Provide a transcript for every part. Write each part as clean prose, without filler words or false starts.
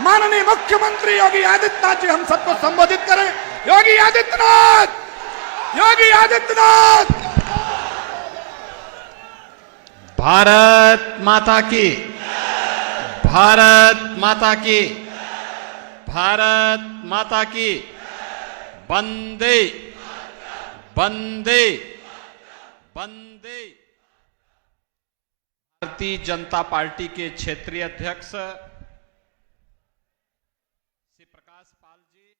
माननीय मुख्यमंत्री योगी आदित्यनाथ जी हम सबको संबोधित करें। योगी आदित्यनाथ, योगी आदित्यनाथ। भारत माता की, भारत माता की, भारत माता की। वंदे वंदे वंदे। भारतीय जनता पार्टी के क्षेत्रीय अध्यक्ष श्री प्रकाश पाल जी,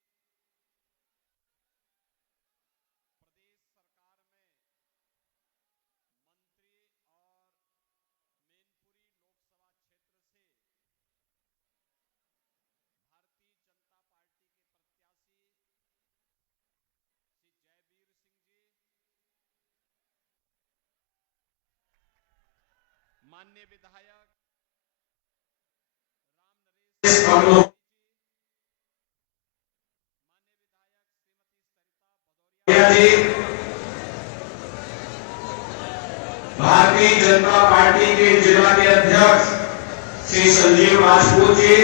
माननीय विधायक राम नरेश जी, भारतीय जनता पार्टी के जिला के अध्यक्ष श्री संजीव राजपूत जी,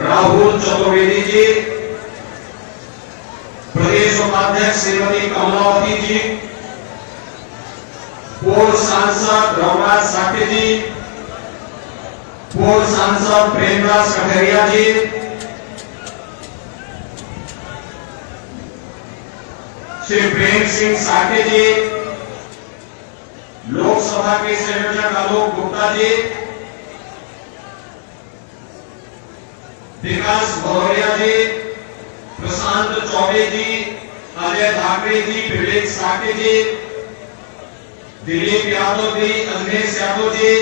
राहुल चतुर्वेदी जी, प्रदेश उपाध्यक्ष श्रीमती कमलावती जी, पूर्व सांसद रघुराज साके जी, पूर्व सांसद प्रेमदास कठरिया जी, श्री प्रेम सिंह साके जी, लोकसभा के संयोजक आलोक गुप्ता जी, विकास भदौरिया जी, प्रशांत चौबे जी, अजय ठाकरे जी, विवेक साके जी, दिलीप यादव जी, अखिलेश यादव जी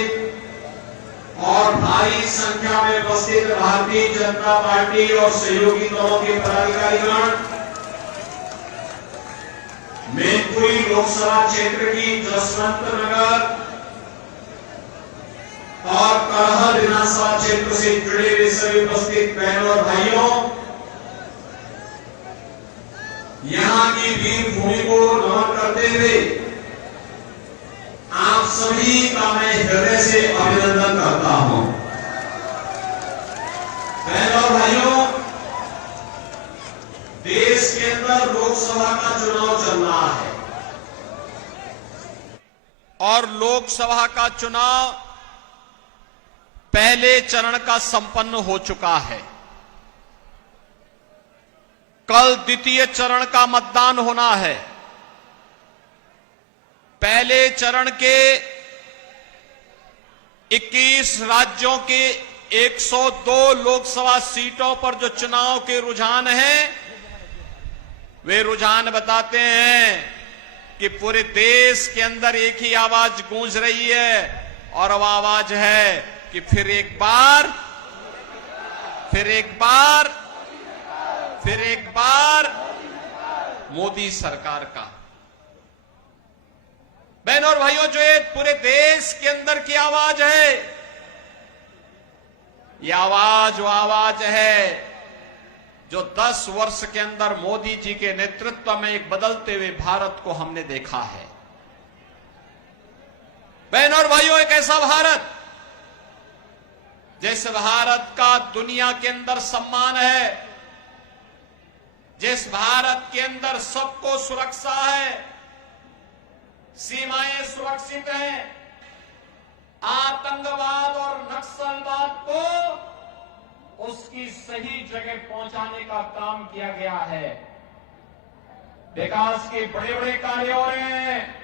और भारी संख्या में उपस्थित भारतीय जनता पार्टी और सहयोगी दलों के पदाधिकारीगण, मैनपुरी लोकसभा क्षेत्र की जसवंत नगर और करहल विधानसभा क्षेत्र से जुड़े हुए सभी उपस्थित बहनों और भाइयों, यहां की वीर भूमि को नमन करते हुए आप सभी का मैं हृदय से अभिनंदन करता हूं। बहनों और भाइयों, देश के अंदर लोकसभा का चुनाव चल रहा है और लोकसभा का चुनाव पहले चरण का संपन्न हो चुका है। कल द्वितीय चरण का मतदान होना है। पहले चरण के 21 राज्यों के 102 लोकसभा सीटों पर जो चुनाव के रुझान हैं, वे रुझान बताते हैं कि पूरे देश के अंदर एक ही आवाज गूंज रही है और वह आवाज है कि फिर एक बार, फिर एक बार, फिर एक बार मोदी सरकार का। बहनों और भाइयों, जो ये पूरे देश के अंदर की आवाज है, ये आवाज वो आवाज है जो 10 वर्ष के अंदर मोदी जी के नेतृत्व में एक बदलते हुए भारत को हमने देखा है। बहनों और भाइयों, एक ऐसा भारत जिस भारत का दुनिया के अंदर सम्मान है, जिस भारत के अंदर सबको सुरक्षा है, सीमाएं सुरक्षित हैं, आतंकवाद और नक्सलवाद को उसकी सही जगह पहुंचाने का काम किया गया है। विकास के बड़े बड़े कार्य हो रहे हैं।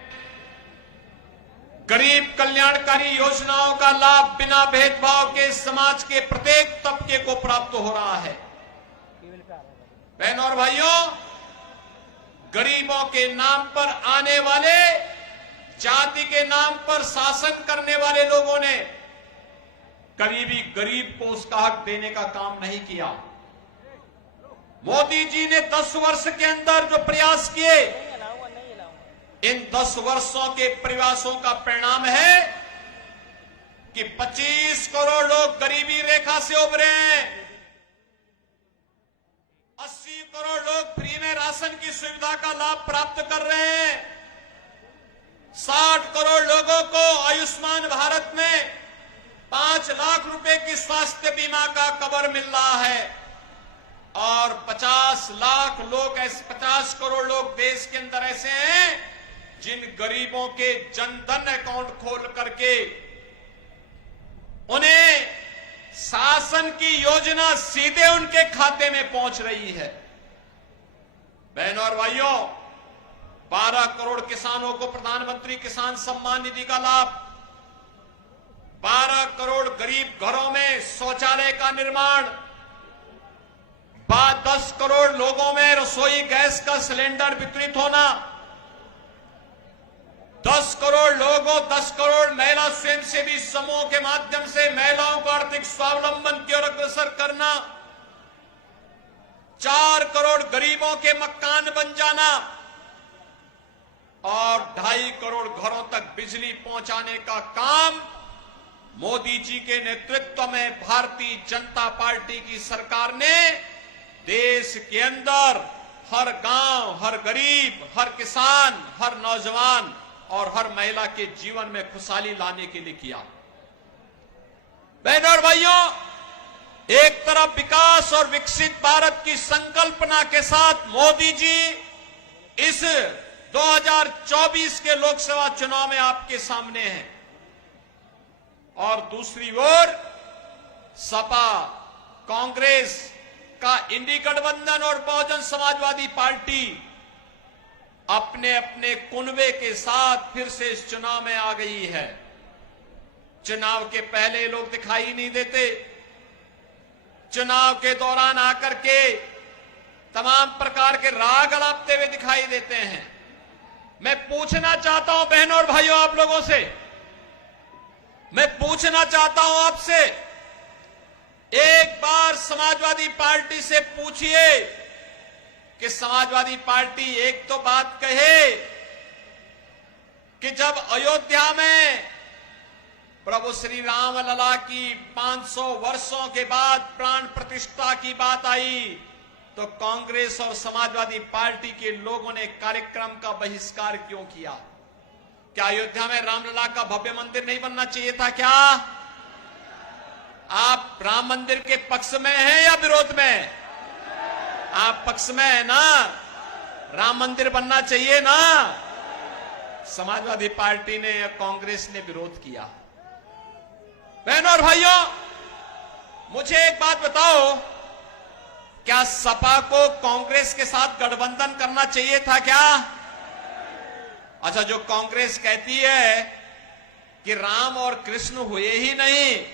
गरीब कल्याणकारी योजनाओं का लाभ बिना भेदभाव के समाज के प्रत्येक तबके को प्राप्त हो रहा है। बहनों और भाइयों, गरीबों के नाम पर आने वाले, जाति के नाम पर शासन करने वाले लोगों ने कभी भी गरीब को उसका हक देने का काम नहीं किया। मोदी जी ने 10 वर्ष के अंदर जो प्रयास किए, इन 10 वर्षों के प्रयासों का परिणाम है कि 25 करोड़ लोग गरीबी रेखा से उभरे हैं, 80 करोड़ लोग फ्री में राशन की सुविधा का लाभ प्राप्त कर रहे हैं, 60 करोड़ लोगों को आयुष्मान भारत में 5 लाख रुपए की स्वास्थ्य बीमा बराबर मिल रहा है और 50 लाख लोग ऐसे 50 करोड़ लोग देश के अंदर ऐसे हैं जिन गरीबों के जनधन अकाउंट खोल करके उन्हें शासन की योजना सीधे उनके खाते में पहुंच रही है। बहनों और भाइयों, 12 करोड़ किसानों को प्रधानमंत्री किसान सम्मान निधि का लाभ, 12 करोड़ गरीब घरों में शौचालय का निर्माण, 10 करोड़ लोगों में रसोई गैस का सिलेंडर वितरित होना, 10 करोड़ महिला स्वयंसेवी समूह के माध्यम से महिलाओं को आर्थिक स्वावलंबन की ओर अग्रसर करना, 4 करोड़ गरीबों के मकान बन जाना और 2.5 करोड़ घरों तक बिजली पहुंचाने का काम मोदी जी के नेतृत्व में भारतीय जनता पार्टी की सरकार ने देश के अंदर हर गांव, हर गरीब, हर किसान, हर नौजवान और हर महिला के जीवन में खुशहाली लाने के लिए किया। बहनों और भाइयों, एक तरफ विकास और विकसित भारत की संकल्पना के साथ मोदी जी इस 2024 के लोकसभा चुनाव में आपके सामने हैं और दूसरी ओर सपा, कांग्रेस का इंडी गठबंधन और बहुजन समाजवादी पार्टी अपने अपने कुनबे के साथ फिर से इस चुनाव में आ गई है। चुनाव के पहले लोग दिखाई नहीं देते, चुनाव के दौरान आकर के तमाम प्रकार के राग अलापते हुए दिखाई देते हैं। मैं पूछना चाहता हूं बहनों और भाइयों, आप लोगों से मैं पूछना चाहता हूं आपसे, एक बार समाजवादी पार्टी से पूछिए कि समाजवादी पार्टी एक तो बात कहे कि जब अयोध्या में प्रभु श्री राम लला की 500 वर्षों के बाद प्राण प्रतिष्ठा की बात आई तो कांग्रेस और समाजवादी पार्टी के लोगों ने कार्यक्रम का बहिष्कार क्यों किया? क्या अयोध्या में रामलला का भव्य मंदिर नहीं बनना चाहिए था क्या? आप राम मंदिर के पक्ष में हैं या विरोध में? आप पक्ष में है ना? राम मंदिर बनना चाहिए ना? समाजवादी पार्टी ने या कांग्रेस ने विरोध किया। बहनों और भाइयों, मुझे एक बात बताओ, क्या सपा को कांग्रेस के साथ गठबंधन करना चाहिए था क्या? अच्छा, जो कांग्रेस कहती है कि राम और कृष्ण हुए ही नहीं,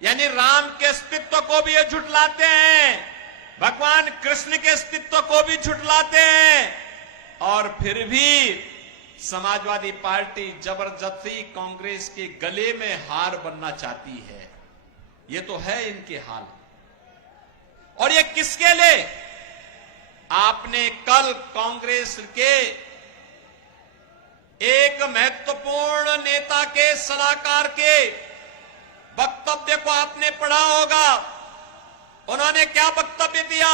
यानी राम के अस्तित्व को भी ये झुठलाते हैं, भगवान कृष्ण के अस्तित्व को भी झुठलाते हैं, और फिर भी समाजवादी पार्टी जबरदस्ती कांग्रेस के गले में हार बनना चाहती है। ये तो है इनके हाल। और ये किसके लिए? आपने कल कांग्रेस के एक महत्वपूर्ण नेता के सलाहकार के वक्तव्य को आपने पढ़ा होगा। उन्होंने क्या वक्तव्य दिया?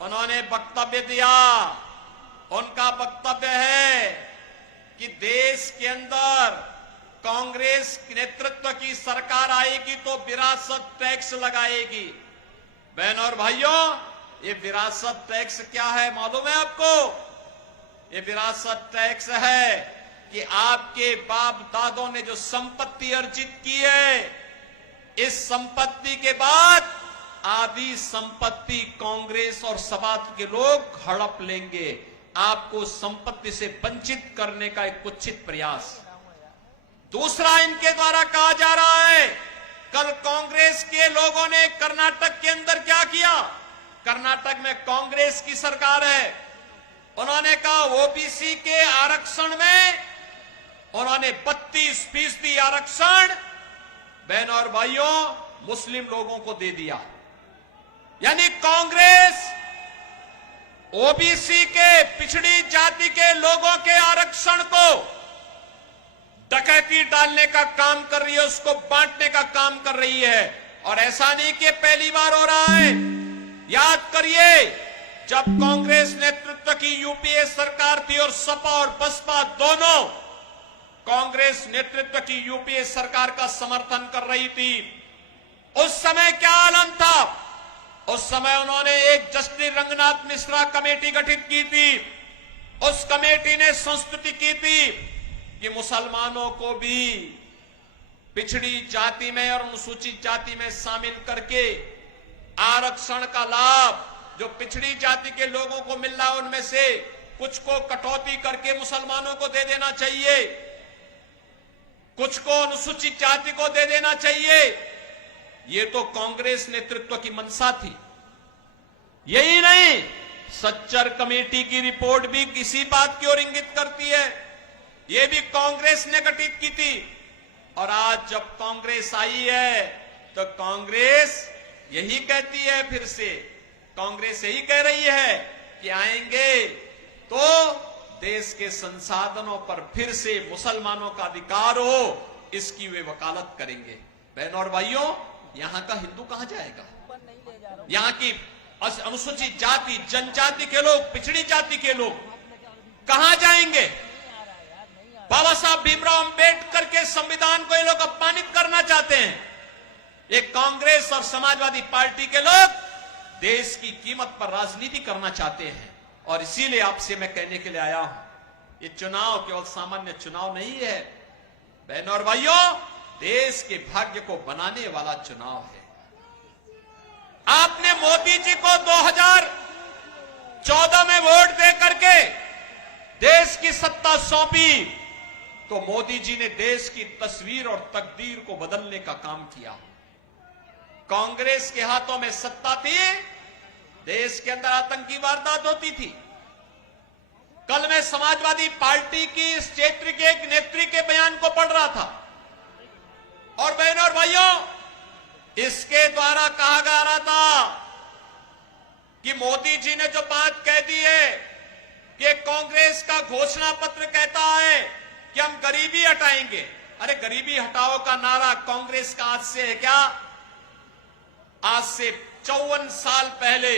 उन्होंने वक्तव्य दिया, उनका वक्तव्य है कि देश के अंदर कांग्रेस नेतृत्व की सरकार आएगी तो विरासत टैक्स लगाएगी। बहनों और भाइयों, ये विरासत टैक्स क्या है मालूम है आपको? ये विरासत टैक्स है कि आपके बाप दादों ने जो संपत्ति अर्जित की है, इस संपत्ति के बाद आधी संपत्ति कांग्रेस और सपा के लोग हड़प लेंगे। आपको संपत्ति से वंचित करने का एक कुत्सित प्रयास। दूसरा, इनके द्वारा कहा जा रहा है, कल कांग्रेस के लोगों ने कर्नाटक के अंदर क्या किया? कर्नाटक में कांग्रेस की सरकार है, उन्होंने कहा ओबीसी के आरक्षण में उन्होंने 32% आरक्षण बहनों और भाइयों मुस्लिम लोगों को दे दिया। यानी कांग्रेस ओबीसी के, पिछड़ी जाति के लोगों के आरक्षण को डकैती डालने का काम कर रही है, उसको बांटने का काम कर रही है। और ऐसा नहीं कि पहली बार हो रहा है। याद करिए, जब कांग्रेस नेतृत्व की यूपीए सरकार थी और सपा और बसपा दोनों कांग्रेस नेतृत्व की यूपीए सरकार का समर्थन कर रही थी, उस समय क्या आलम था? उस समय उन्होंने एक जस्टिस रंगनाथ मिश्रा कमेटी गठित की थी। उस कमेटी ने संस्तुति की थी कि मुसलमानों को भी पिछड़ी जाति में और अनुसूचित जाति में शामिल करके आरक्षण का लाभ जो पिछड़ी जाति के लोगों को मिल रहा है उनमें से कुछ को कटौती करके मुसलमानों को दे देना चाहिए, कुछ को अनुसूचित जाति को दे देना चाहिए। ये तो कांग्रेस नेतृत्व की मंशा थी। यही नहीं, सच्चर कमेटी की रिपोर्ट भी किसी बात की ओर इंगित करती है। यह भी कांग्रेस ने गठित की थी। और आज जब कांग्रेस आई है तो कांग्रेस यही कहती है, फिर से कांग्रेस यही कह रही है कि आएंगे तो देश के संसाधनों पर फिर से मुसलमानों का अधिकार हो, इसकी वे वकालत करेंगे। बहनों और भाइयों, यहां का हिंदू कहां जाएगा? यहां की अनुसूचित जाति, जनजाति के लोग, पिछड़ी जाति के लोग कहां जाएंगे? बाबा साहब भीमराव अंबेडकर के संविधान को ये लोग अपमानित करना चाहते हैं। ये कांग्रेस और समाजवादी पार्टी के लोग देश की कीमत पर राजनीति करना चाहते हैं। और इसीलिए आपसे मैं कहने के लिए आया हूं, ये चुनाव केवल सामान्य चुनाव नहीं है बहनों और भाइयों, देश के भाग्य को बनाने वाला चुनाव है। आपने मोदी जी को 2014 में वोट दे करके देश की सत्ता सौंपी, तो मोदी जी ने देश की तस्वीर और तकदीर को बदलने का काम किया। कांग्रेस के हाथों में सत्ता थी, देश के अंदर आतंकी वारदात होती थी। कल मैं समाजवादी पार्टी की इस क्षेत्र के एक नेत्री के बयान को पढ़ रहा था, और बहनों और भाइयों, इसके द्वारा कहा जा रहा था कि मोदी जी ने जो बात कह दी है कि कांग्रेस का घोषणा पत्र कहता है कि हम गरीबी हटाएंगे। अरे गरीबी हटाओ का नारा कांग्रेस का आज से है क्या? आज से 54 साल पहले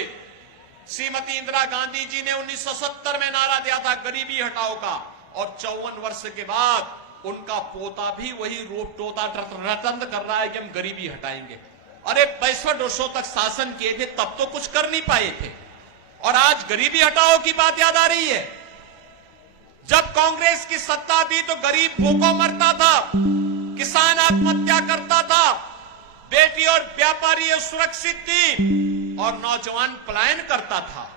श्रीमती इंदिरा गांधी जी ने 1970 में नारा दिया था गरीबी हटाओ का, और 54 वर्ष के बाद उनका पोता भी वही रूप टोता रटंत कर रहा है कि हम गरीबी हटाएंगे। अरे 62 वर्षों तक शासन किए थे, तब तो कुछ कर नहीं पाए थे, और आज गरीबी हटाओ की बात याद आ रही है। जब कांग्रेस की सत्ता थी तो गरीब भूखों मरता था, किसान आत्महत्या करता था, बेटी और व्यापारी सुरक्षित थी, और नौजवान पलायन करता था।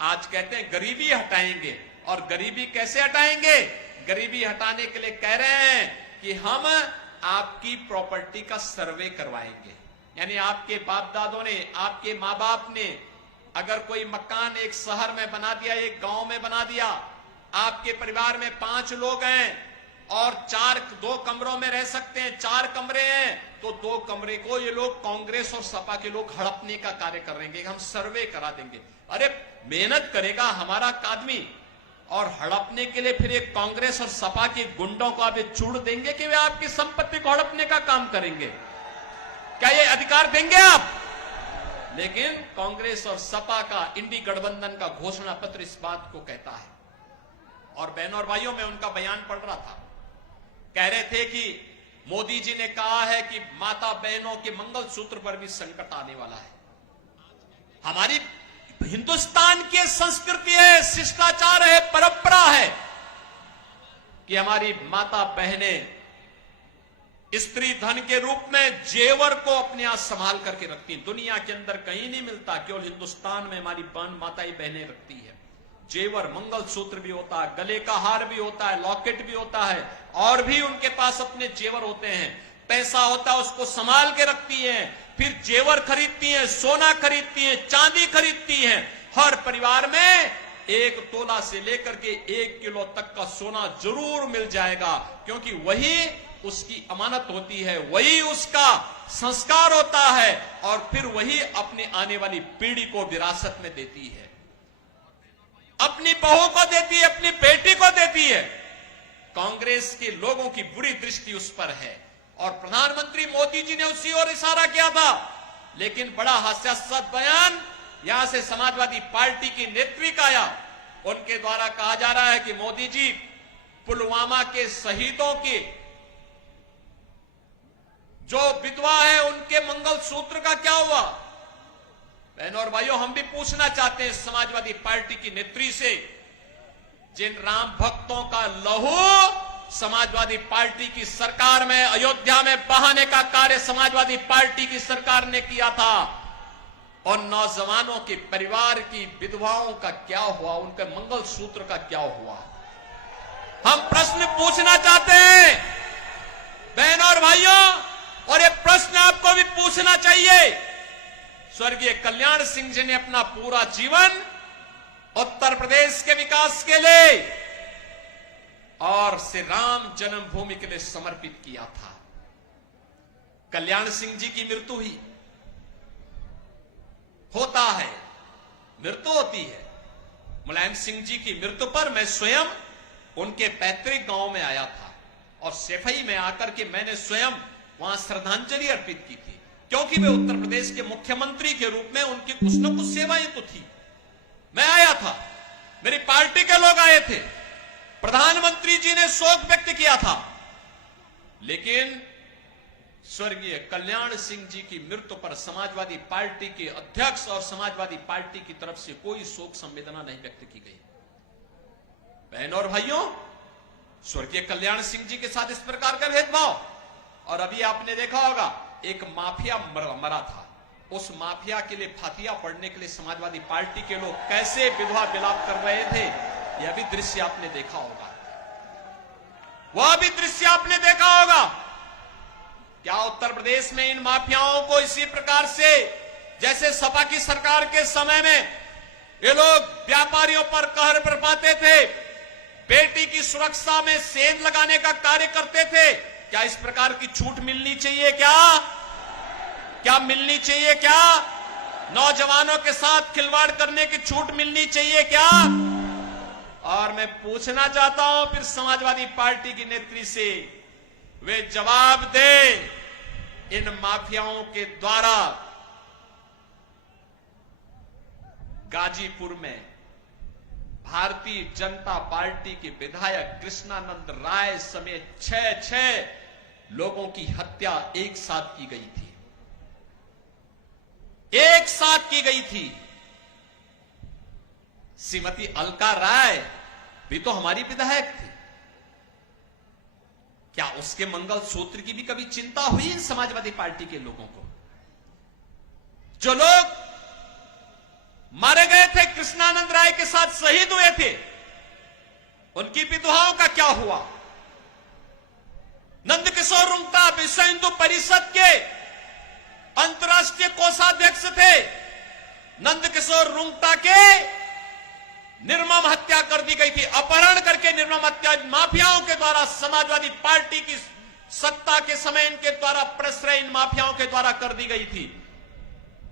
आज कहते हैं गरीबी हटाएंगे, और गरीबी कैसे हटाएंगे? गरीबी हटाने के लिए कह रहे हैं कि हम आपकी प्रॉपर्टी का सर्वे करवाएंगे। यानी आपके बाप दादों ने, आपके मां बाप ने अगर कोई मकान एक शहर में बना दिया, एक गांव में बना दिया, आपके परिवार में 5 लोग हैं और 2 कमरों में रह सकते हैं, 4 कमरे हैं, तो 2 कमरे को ये लोग कांग्रेस और सपा के लोग हड़पने का कार्य करेंगे, हम सर्वे करा देंगे। अरे मेहनत करेगा हमारा आदमी, और हड़पने के लिए फिर एक कांग्रेस और सपा के गुंडों को आप छोड़ देंगे कि वे आपकी संपत्ति को हड़पने का काम करेंगे? क्या ये अधिकार देंगे आप? लेकिन कांग्रेस और सपा का इंडी गठबंधन का घोषणा पत्र इस बात को कहता है। और बहनों और भाइयों, मैं उनका बयान पढ़ रहा था, कह रहे थे कि मोदी जी ने कहा है कि माता बहनों के मंगलसूत्र पर भी संकट आने वाला है। हमारी हिंदुस्तान की संस्कृति है, शिष्टाचार है, परंपरा है कि हमारी माता बहनें स्त्री धन के रूप में जेवर को अपने आप संभाल करके रखती हैं। दुनिया के अंदर कहीं नहीं मिलता, केवल हिंदुस्तान में हमारी माताएं बहनें रखती है। जेवर, मंगलसूत्र भी होता है, गले का हार भी होता है, लॉकेट भी होता है, और भी उनके पास अपने जेवर होते हैं। पैसा होता है, उसको संभाल के रखती हैं, फिर जेवर खरीदती हैं, सोना खरीदती हैं, चांदी खरीदती हैं। हर परिवार में 1 तोला से लेकर के 1 किलो तक का सोना जरूर मिल जाएगा, क्योंकि वही उसकी अमानत होती है, वही उसका संस्कार होता है, और फिर वही अपने आने वाली पीढ़ी को विरासत में देती है, अपनी बहू को देती है, अपनी बेटी को देती है। कांग्रेस के लोगों की बुरी दृष्टि उस पर है, और प्रधानमंत्री मोदी जी ने उसी ओर इशारा किया था। लेकिन बड़ा हास्यास्पद बयान यहां से समाजवादी पार्टी की नेत्री का आया। उनके द्वारा कहा जा रहा है कि मोदी जी पुलवामा के शहीदों के जो विधवा है उनके सूत्र का क्या हुआ? बहनों और भाइयों, हम भी पूछना चाहते हैं समाजवादी पार्टी की नेत्री से, जिन राम भक्तों का लहू समाजवादी पार्टी की सरकार में अयोध्या में बहाने का कार्य समाजवादी पार्टी की सरकार ने किया था, और नौजवानों के परिवार की विधवाओं का क्या हुआ, उनके मंगलसूत्र का क्या हुआ? हम प्रश्न पूछना चाहते हैं बहनों और भाइयों, और ये प्रश्न आपको भी पूछना चाहिए। स्वर्गीय कल्याण सिंह जी ने अपना पूरा जीवन उत्तर प्रदेश के विकास के लिए और श्री राम जन्मभूमि के लिए समर्पित किया था। कल्याण सिंह जी की मृत्यु हुई, होता है, मृत्यु होती है। मुलायम सिंह जी की मृत्यु पर मैं स्वयं उनके पैतृक गांव में आया था और सेफई में आकर के मैंने स्वयं वहां श्रद्धांजलि अर्पित की थी, क्योंकि वे उत्तर प्रदेश के मुख्यमंत्री के रूप में उनकी कुछ न कुछ सेवाएं तो थी। मैं आया था, मेरी पार्टी के लोग आए थे, प्रधानमंत्री जी ने शोक व्यक्त किया था, लेकिन स्वर्गीय कल्याण सिंह जी की मृत्यु पर समाजवादी पार्टी के अध्यक्ष और समाजवादी पार्टी की तरफ से कोई शोक संवेदना नहीं व्यक्त की गई। बहनों और भाइयों, स्वर्गीय कल्याण सिंह जी के साथ इस प्रकार का भेदभाव, और अभी आपने देखा होगा एक माफिया मरा था, उस माफिया के लिए फातिया पढ़ने के लिए समाजवादी पार्टी के लोग कैसे विधवा विलाप कर रहे थे, यह भी दृश्य आपने देखा होगा। वह भी दृश्य आपने देखा होगा। क्या उत्तर प्रदेश में इन माफियाओं को इसी प्रकार से, जैसे सपा की सरकार के समय में ये लोग व्यापारियों पर कहर बरपाते थे, बेटी की सुरक्षा में सेंध लगाने का कार्य करते थे, क्या इस प्रकार की छूट मिलनी चाहिए? क्या मिलनी चाहिए? क्या नौजवानों के साथ खिलवाड़ करने की छूट मिलनी चाहिए? क्या? और मैं पूछना चाहता हूं फिर समाजवादी पार्टी की नेत्री से, वे जवाब दे, इन माफियाओं के द्वारा गाजीपुर में भारतीय जनता पार्टी के विधायक कृष्णानंद राय समेत 6 लोगों की हत्या एक साथ की गई थी, एक साथ की गई थी। श्रीमती अलका राय भी तो हमारी विधायक थी, क्या उसके मंगलसूत्र की भी कभी चिंता हुई इन समाजवादी पार्टी के लोगों को? जो लोग मारे गए थे, कृष्णानंद राय के साथ शहीद हुए थे, उनकी विधवाओं का क्या हुआ? नंदकिशोर रुंगटा विश्व हिंदू परिषद के अंतर्राष्ट्रीय कोषाध्यक्ष थे, नंदकिशोर रुंगटा के निर्मम हत्या कर दी गई थी, अपहरण करके निर्मम हत्या माफियाओं के द्वारा, समाजवादी पार्टी की सत्ता के समय इनके द्वारा प्रश्रय इन माफियाओं के द्वारा कर दी गई थी।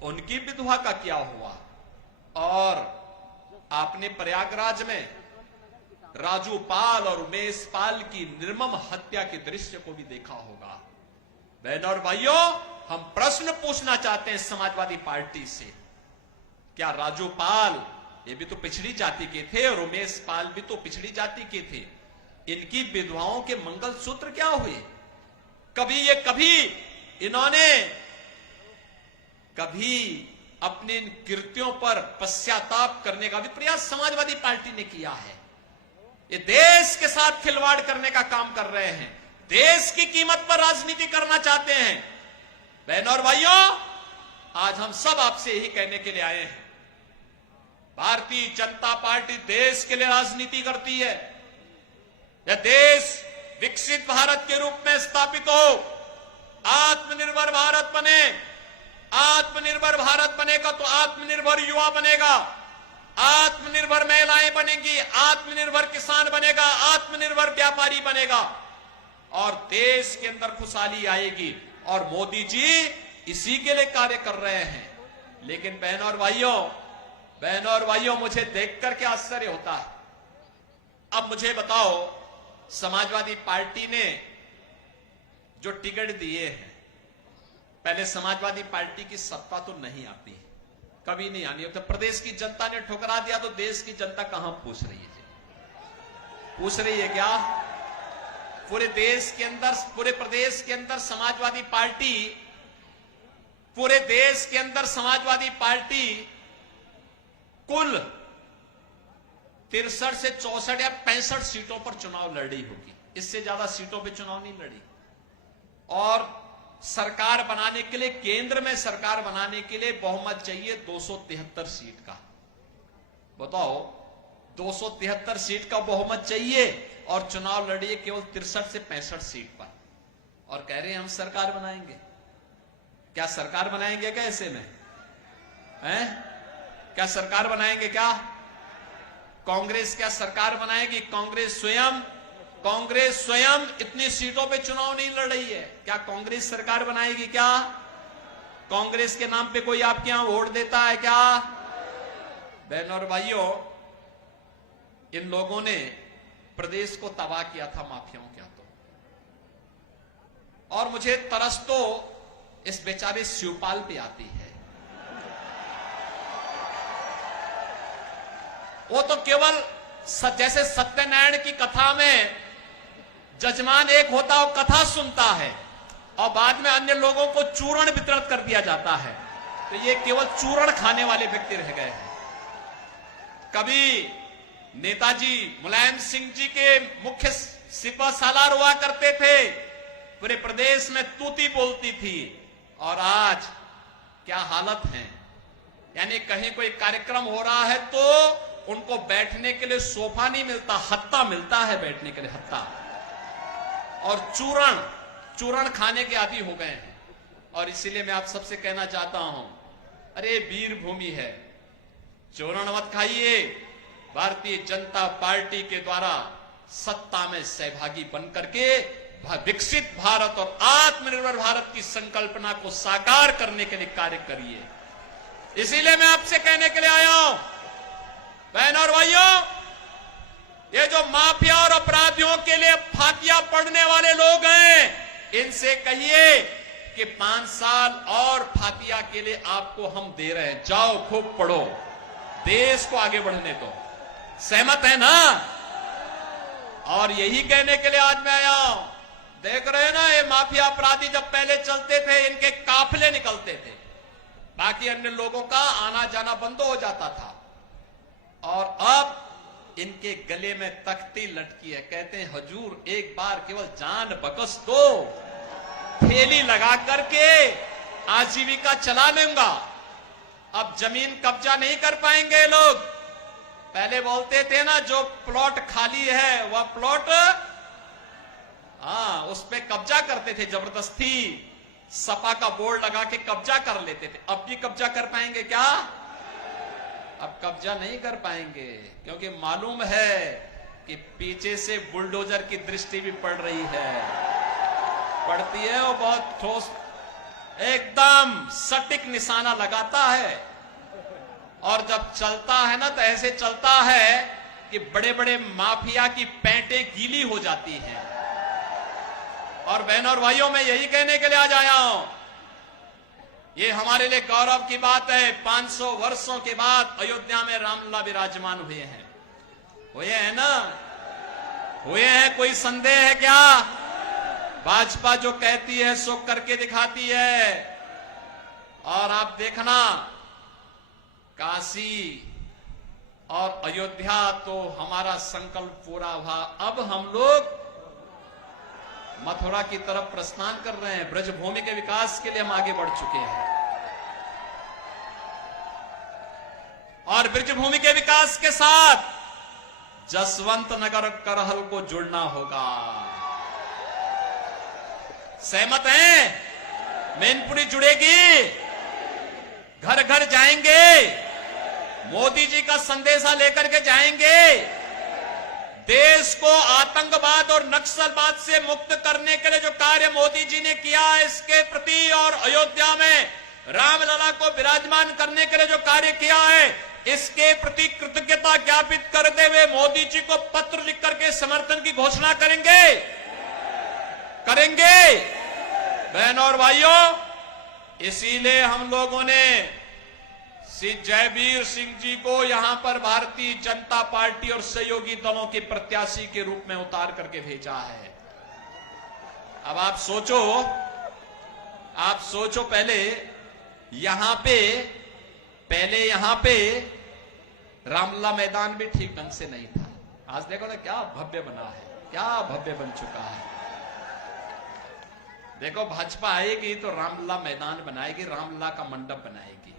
उनकी विधवा का क्या हुआ? और आपने प्रयागराज में राजू पाल और उमेश पाल की निर्मम हत्या के दृश्य को भी देखा होगा। बहनों और भाइयों, हम प्रश्न पूछना चाहते हैं समाजवादी पार्टी से, क्या राजू पाल ये भी तो पिछड़ी जाति के थे और उमेश पाल भी तो पिछड़ी जाति के थे, इनकी विधवाओं के मंगलसूत्र क्या हुए? कभी इन्होंने अपने इन कृत्यों पर पश्चाताप करने का भी प्रयास समाजवादी पार्टी ने किया है। ये देश के साथ खिलवाड़ करने का काम कर रहे हैं, देश की कीमत पर राजनीति करना चाहते हैं। बहनों और भाइयों, आज हम सब आपसे यही कहने के लिए आए हैं, भारतीय जनता पार्टी देश के लिए राजनीति करती है। यह देश विकसित भारत के रूप में स्थापित हो, आत्मनिर्भर भारत बने। आत्मनिर्भर भारत बनेगा तो आत्मनिर्भर युवा बनेगा, आत्मनिर्भर महिलाएं बनेंगी, आत्मनिर्भर किसान बनेगा, आत्मनिर्भर व्यापारी बनेगा, और देश के अंदर खुशहाली आएगी। और मोदी जी इसी के लिए कार्य कर रहे हैं। लेकिन बहनों और भाइयों, मुझे देखकर के आश्चर्य होता है। अब मुझे बताओ, समाजवादी पार्टी ने जो टिकट दिए हैं, पहले समाजवादी पार्टी की सत्ता तो नहीं आती है, कभी नहीं आनी। तो प्रदेश की जनता ने ठुकरा दिया तो देश की जनता कहां पूछ रही है? पूछ रही है क्या? पूरे देश के अंदर, पूरे प्रदेश के अंदर समाजवादी पार्टी पूरे देश के अंदर समाजवादी पार्टी कुल 63 से 64 या 65 सीटों पर चुनाव लड़ रही होगी, इससे ज्यादा सीटों पे चुनाव नहीं लड़ी। और सरकार बनाने के लिए, केंद्र में सरकार बनाने के लिए बहुमत चाहिए 273 सीट का। बताओ, 273 सीट का बहुमत चाहिए और चुनाव लड़िए केवल 63 से 65 सीट पर, और कह रहे हैं हम सरकार बनाएंगे। क्या सरकार बनाएंगे क्या ऐसे में? हैं? क्या सरकार बनाएंगे क्या? कांग्रेस क्या सरकार बनाएगी? कांग्रेस स्वयं इतनी सीटों पे चुनाव नहीं लड़ रही है। क्या कांग्रेस सरकार बनाएगी क्या? कांग्रेस के नाम पे कोई आपके यहां वोट देता है क्या? बहनों और भाइयों, इन लोगों ने प्रदेश को तबाह किया था माफियाओं के हाथों। और मुझे तरस तो इस बेचारे शिवपाल पे आती है। वो तो केवल जैसे सत्यनारायण की कथा में जजमान एक होता है, वो कथा सुनता है और बाद में अन्य लोगों को चूर्ण वितरित कर दिया जाता है। तो ये केवल चूर्ण खाने वाले व्यक्ति रह गए हैं। कभी नेताजी मुलायम सिंह जी के मुख्य सिपह सालार हुआ करते थे, पूरे प्रदेश में तूती बोलती थी, और आज क्या हालत है। यानी कहीं कोई कार्यक्रम हो रहा है तो उनको बैठने के लिए सोफा नहीं मिलता, हत्ता मिलता है बैठने के लिए, हत्ता। और चूरण खाने के आदी हो गए हैं। और इसीलिए मैं आप सबसे कहना चाहता हूं, अरे वीर भूमि है, चूरण मत खाइए। भारतीय जनता पार्टी के द्वारा सत्ता में सहभागी बनकर के विकसित भारत और आत्मनिर्भर भारत की संकल्पना को साकार करने के लिए कार्य करिए। इसीलिए मैं आपसे कहने के लिए आया हूं, बहनों और भाइयों, ये जो माफिया और अपराधियों के लिए फातिया पढ़ने वाले लोग हैं, इनसे कहिए कि 5 साल और फातिया के लिए आपको हम दे रहे हैं, जाओ खूब पढ़ो, देश को आगे बढ़ने दो। सहमत है ना? और यही कहने के लिए आज मैं आया हूं। देख रहे हैं ना, ये माफिया अपराधी जब पहले चलते थे, इनके काफिले निकलते थे, बाकी अन्य लोगों का आना जाना बंद हो जाता था। और अब इनके गले में तख्ती लटकी है, कहते हैं हजूर एक बार केवल जान बकस दो, थैली लगा करके आजीविका चला लूंगा। अब जमीन कब्जा नहीं कर पाएंगे लोग। पहले बोलते थे ना, जो प्लॉट खाली है वह प्लॉट, उस पे कब्जा करते थे जबरदस्ती, सपा का बोर्ड लगा के कब्जा कर लेते थे। अब भी कब्जा कर पाएंगे क्या? अब कब्जा नहीं कर पाएंगे, क्योंकि मालूम है कि पीछे से बुलडोजर की दृष्टि भी पड़ रही है, पड़ती है। वो बहुत ठोस, एकदम सटीक निशाना लगाता है। और जब चलता है ना, तो ऐसे चलता है कि बड़े बड़े माफिया की पैंटें गीली हो जाती हैं। और बहनों और भाइयों, मैं यही कहने के लिए आज आया हूं, ये हमारे लिए गौरव की बात है। 500 वर्षों के बाद अयोध्या में रामलला विराजमान हुए हैं। हुए हैं ना? हुए हैं, कोई संदेह है क्या? भाजपा जो कहती है सो करके दिखाती है। और आप देखना, काशी और अयोध्या तो हमारा संकल्प पूरा हुआ। अब हम लोग मथुरा की तरफ प्रस्थान कर रहे हैं। ब्रजभूमि के विकास के लिए हम आगे बढ़ चुके हैं, और ब्रजभूमि के विकास के साथ जसवंत नगर करहल को जुड़ना होगा। सहमत हैं? मैनपुरी जुड़ेगी, घर घर जाएंगे, मोदी जी का संदेशा लेकर के जाएंगे। देश को आतंकवाद और नक्सलवाद से मुक्त करने के लिए जो कार्य मोदी जी ने किया है, इसके प्रति, और अयोध्या में रामलला को विराजमान करने के लिए जो कार्य किया है, इसके प्रति कृतज्ञता ज्ञापित करते हुए मोदी जी को पत्र लिख करके समर्थन की घोषणा करेंगे। बहनों और भाइयों, इसीलिए हम लोगों ने श्री जयवीर सिंह जी को यहां पर भारतीय जनता पार्टी और सहयोगी दलों के प्रत्याशी के रूप में उतार करके भेजा है। अब आप सोचो पहले यहां पे पहले यहां पे रामलला मैदान भी ठीक ढंग से नहीं था। आज देखो ना क्या भव्य बना है, क्या भव्य बन चुका है। देखो भाजपा आएगी तो रामलला मैदान बनाएगी, रामलला का मंडप बनाएगी।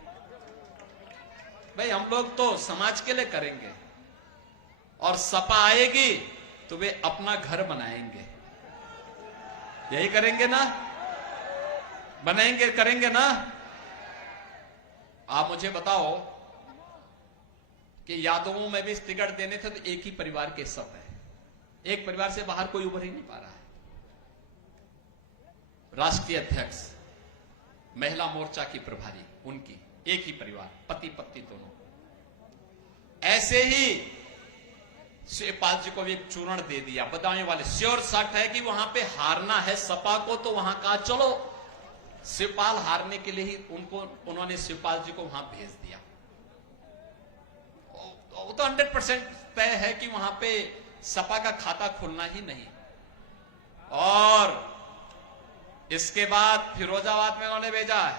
भाई हम लोग तो समाज के लिए करेंगे, और सपा आएगी तो वे अपना घर बनाएंगे। यही करेंगे ना, बनाएंगे, करेंगे ना। आप मुझे बताओ कि यादवों में भी टिकट देने थे तो एक ही परिवार के सब है, एक परिवार से बाहर कोई उभर ही नहीं पा रहा है। राष्ट्रीय अध्यक्ष, महिला मोर्चा की प्रभारी, उनकी एक ही परिवार, पति पत्नी दोनों। ऐसे ही शिवपाल जी को भी एक चूर्ण दे दिया, बदायूं वाले श्योर शॉट है कि वहां पे हारना है सपा को, तो वहां कहा चलो शिवपाल हारने के लिए ही उन्होंने शिवपाल जी को वहां भेज दिया। वो तो 100% तय है कि वहां पे सपा का खाता खुलना ही नहीं। और इसके बाद फिरोजाबाद में उन्होंने भेजा है,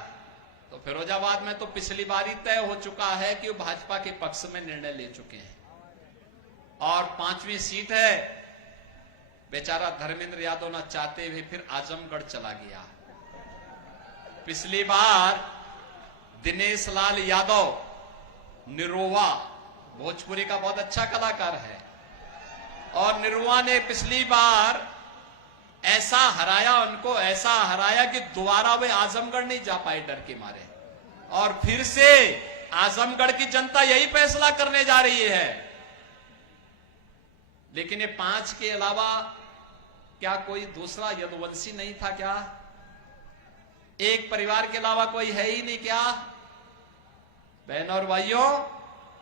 तो फिरोजाबाद में तो पिछली बार ही तय हो चुका है कि वो भाजपा के पक्ष में निर्णय ले चुके हैं। और 5वीं सीट है, बेचारा धर्मेंद्र यादव ना चाहते हुए फिर आजमगढ़ चला गया। पिछली बार दिनेश लाल यादव, निरोवा, भोजपुरी का बहुत अच्छा कलाकार है, और निरोवा ने पिछली बार ऐसा हराया, उनको ऐसा हराया कि दोबारा वे आजमगढ़ नहीं जा पाए डर के मारे। और फिर से आजमगढ़ की जनता यही फैसला करने जा रही है। लेकिन ये 5 के अलावा क्या कोई दूसरा यदुवंशी नहीं था क्या? एक परिवार के अलावा कोई है ही नहीं क्या? बहनों और भाइयों,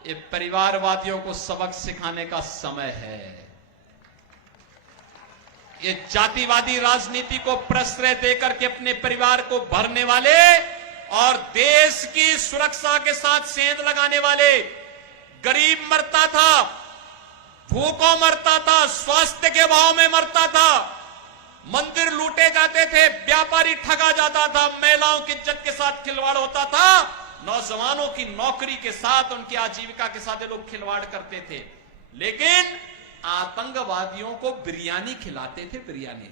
ये परिवारवादियों को सबक सिखाने का समय है। ये जातिवादी राजनीति को प्रश्रय देकर के अपने परिवार को भरने वाले और देश की सुरक्षा के साथ सेंध लगाने वाले, गरीब मरता था, भूखों मरता था, स्वास्थ्य के अभाव में मरता था, मंदिर लूटे जाते थे, व्यापारी ठगा जाता था, महिलाओं की इज्जत के साथ खिलवाड़ होता था, नौजवानों की नौकरी के साथ, उनकी आजीविका के साथ ये लोग खिलवाड़ करते थे। लेकिन आतंकवादियों को बिरयानी खिलाते थे, बिरयानी।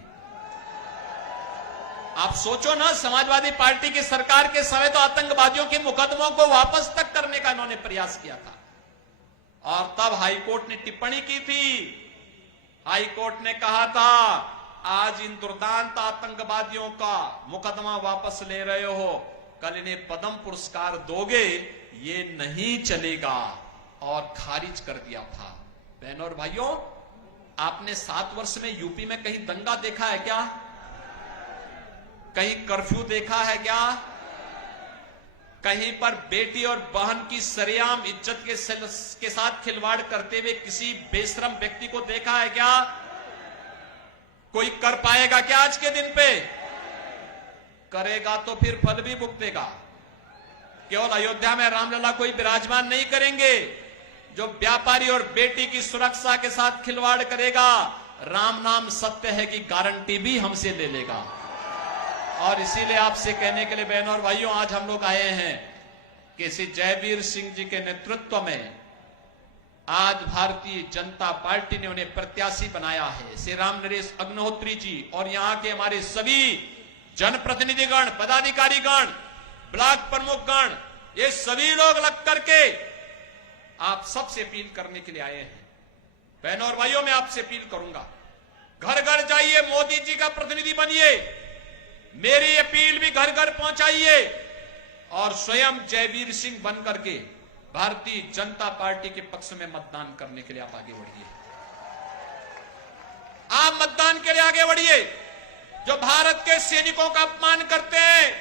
आप सोचो ना, समाजवादी पार्टी की सरकार के समय तो आतंकवादियों के मुकदमों को वापस तक करने का इन्होंने प्रयास किया था। और तब हाईकोर्ट ने टिप्पणी की थी। हाईकोर्ट ने कहा था, आज इन दुर्दांत आतंकवादियों का मुकदमा वापस ले रहे हो, कल इन्हें पद्म पुरस्कार दोगे, ये नहीं चलेगा, और खारिज कर दिया था। बहनों और भाइयों, आपने 7 वर्ष में यूपी में कहीं दंगा देखा है क्या? कहीं कर्फ्यू देखा है क्या? कहीं पर बेटी और बहन की सरेआम इज्जत के साथ खिलवाड़ करते हुए किसी बेशरम व्यक्ति को देखा है क्या? कोई कर पाएगा क्या आज के दिन पे? करेगा तो फिर फल भी भुगतेगा। केवल अयोध्या में रामलला कोई विराजमान नहीं करेंगे। जो व्यापारी और बेटी की सुरक्षा के साथ खिलवाड़ करेगा, राम नाम सत्य है की गारंटी भी हमसे ले लेगा। और इसीलिए आपसे कहने के लिए बहनों और भाइयों, आज हम लोग आए हैं कि श्री जयवीर सिंह जी के नेतृत्व में आज भारतीय जनता पार्टी ने उन्हें प्रत्याशी बनाया है। श्री राम नरेश अग्निहोत्री जी और यहां के हमारे सभी जनप्रतिनिधिगण, पदाधिकारीगण, ब्लॉक प्रमुखगण, ये सभी लोग लग करके आप सबसे अपील करने के लिए आए हैं। बहनों और भाइयों, मैं आपसे अपील करूंगा, घर घर जाइए, मोदी जी का प्रतिनिधि बनिए, मेरी अपील भी घर घर पहुंचाइए, और स्वयं जयवीर सिंह बन करके भारतीय जनता पार्टी के पक्ष में मतदान करने के लिए आप आगे बढ़िए। आप मतदान के लिए आगे बढ़िए। जो भारत के सैनिकों का अपमान करते हैं,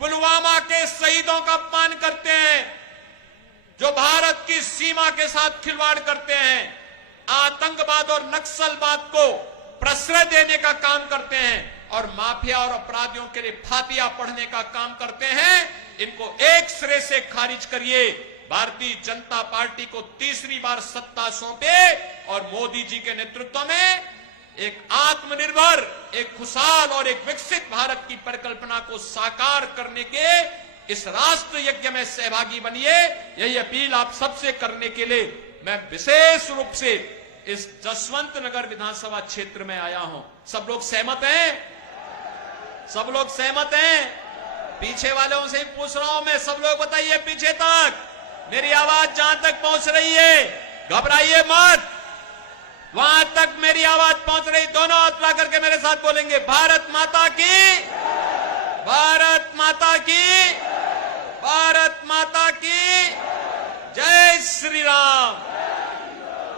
पुलवामा के शहीदों का अपमान करते हैं, जो भारत की सीमा के साथ खिलवाड़ करते हैं, आतंकवाद और नक्सलवाद को प्रश्रय देने का काम करते हैं, और माफिया और अपराधियों के लिए फातिया पढ़ने का काम करते हैं, इनको एक सिरे से खारिज करिए। भारतीय जनता पार्टी को तीसरी बार सत्ता सौंपे और मोदी जी के नेतृत्व में एक आत्मनिर्भर, एक खुशहाल और एक विकसित भारत की परिकल्पना को साकार करने के इस राष्ट्र यज्ञ में सहभागी बनिए। यही अपील आप सबसे करने के लिए मैं विशेष रूप से इस जसवंत नगर विधानसभा क्षेत्र में आया हूं। सब लोग सहमत हैं? सब लोग सहमत हैं? पीछे वालों से पूछ रहा हूं मैं, सब लोग बताइए पीछे तक मेरी आवाज जहां तक पहुंच रही है, घबराइए मत। वहां तक मेरी आवाज पहुंच रही, दोनों हाथ ला करके मेरे साथ बोलेंगे, भारत माता की, भारत माता की, भारत माता की जय श्री राम,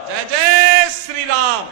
जय जय श्री राम।